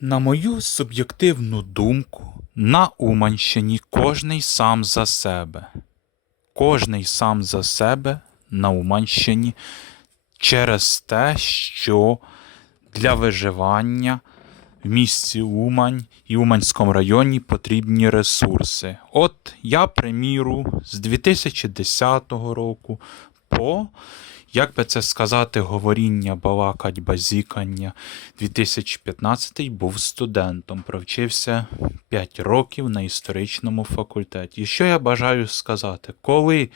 На мою суб'єктивну думку, на Уманщині кожний сам за себе. Кожний сам за себе на Уманщині через те, що для виживання в місті Умань і Уманському районі потрібні ресурси. От я, приміру, з 2010 року по, як би це сказати, говоріння, балакать, базікання 2015 був студентом, провчився 5 років на історичному факультеті. І що я бажаю сказати? Коли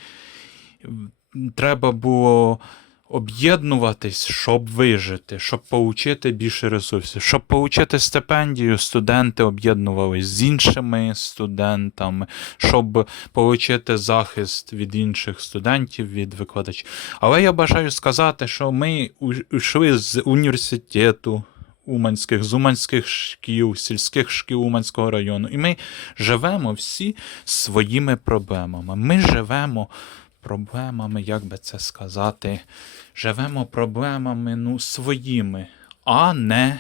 треба було об'єднуватись, щоб вижити, щоб отримати більше ресурсів, щоб отримати стипендію, студенти об'єднувалися з іншими студентами, щоб отримати захист від інших студентів, від викладачів. Але я бажаю сказати, що ми йшли з університету. Уманських, з Уманських шкіл, сільських шкіл Уманського району. І ми живемо всі своїми проблемами. Ми живемо проблемами, як би це сказати, живемо проблемами ну, своїми, а не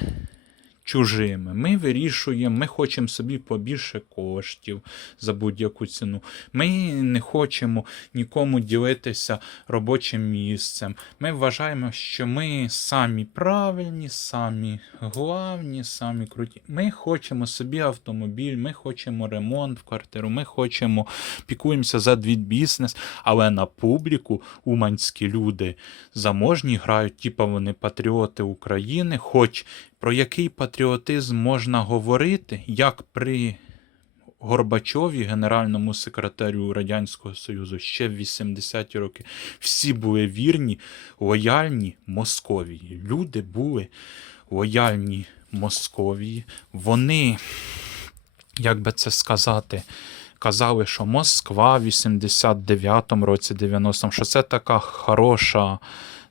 чужими. Ми вирішуємо, ми хочемо собі побільше коштів за будь-яку ціну. Ми не хочемо нікому ділитися робочим місцем. Ми вважаємо, що ми самі правильні, самі главні, самі круті. Ми хочемо собі автомобіль, ми хочемо ремонт в квартиру, ми хочемо пікуємося за бізнес, але на публіку уманські люди заможні грають, типа вони патріоти України, хоч про який патріотизм можна говорити, як при Горбачові, генеральному секретарю Радянського Союзу, ще в 80-ті роки, всі були вірні, лояльні Московії. Люди були лояльні Московії. Вони, як би це сказати, казали, що Москва в 89-му році, 90-му, що це така хороша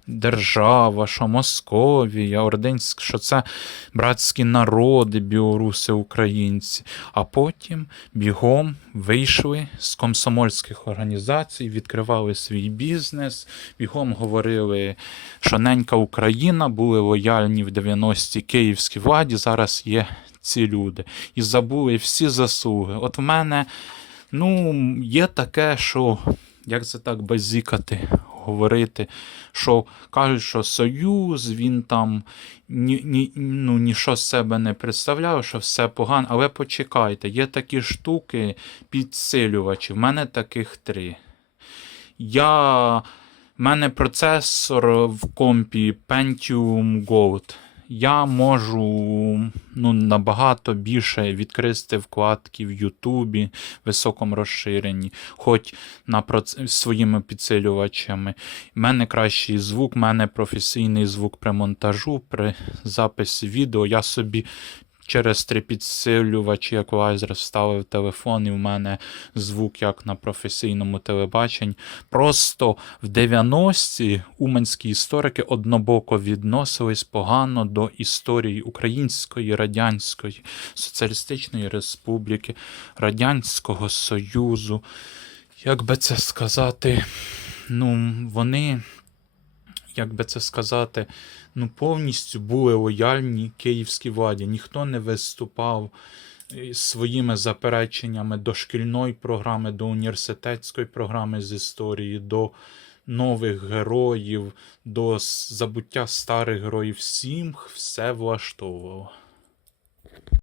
держава, що Московія, Ординськ, що це братські народи, білоруси, українці. А потім бігом вийшли з комсомольських організацій, відкривали свій бізнес, бігом говорили, що ненька Україна, були лояльні в 90-ті київській владі, зараз є ці люди. І забули всі заслуги. От в мене, ну, є таке, що. Як це так базікати, говорити, що кажуть, що Союз, він там ні, ні, ну, нічого з себе не представляє, що все погано. Але почекайте, є такі штуки, підсилювачі. В мене таких три. Я... У мене процесор в компі Pentium Gold. Я можу ну, набагато більше відкрити вкладки в Ютубі, високому розширенні, хоч на проц... своїми підсилювачами. У мене кращий звук, у мене професійний звук при монтажу, при записі відео. Я собі через три підсилювачі еквалайзер вставив телефон, і в мене звук як на професійному телебаченні. Просто в 90-ті уманські історики однобоко відносились погано до історії Української, Радянської, Соціалістичної Республіки, Радянського Союзу. Як би це сказати, ну, вони як би це сказати, ну, повністю були лояльні київській владі. Ніхто не виступав е, своїми запереченнями до шкільної програми, до університетської програми з історії, до нових героїв, до забуття старих героїв. Всім все влаштовувало.